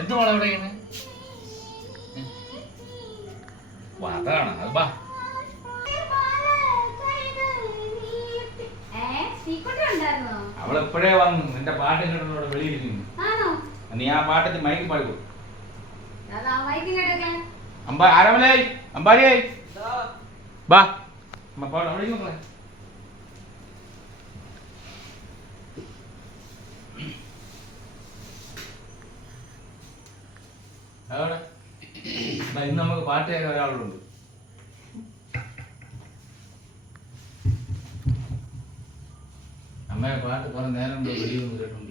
എന്തുവാണ് എവിടെയാണ്? അതാണ് അത്. ബാ അവളെപ്പോഴേ വന്നു. നിന്റെ പാട്ടും കേട്ടോടെ വെളിയിരിക്കുന്നു. നീ ആ പാട്ടത്തിൽ മൈക്ക് പാടുകോ? ആരാമലായി അമ്പാടിയായി ബാ അമ്മ പാടും. അവിടെ നോക്കളെ അതോടെ ഇന്ന് നമുക്ക് പാട്ട് കേൾക്കാൻ ഒരാളുണ്ട്. അമ്മയെ പാട്ട് കുറെ നേരം വെളിയൊന്നും കേട്ടു.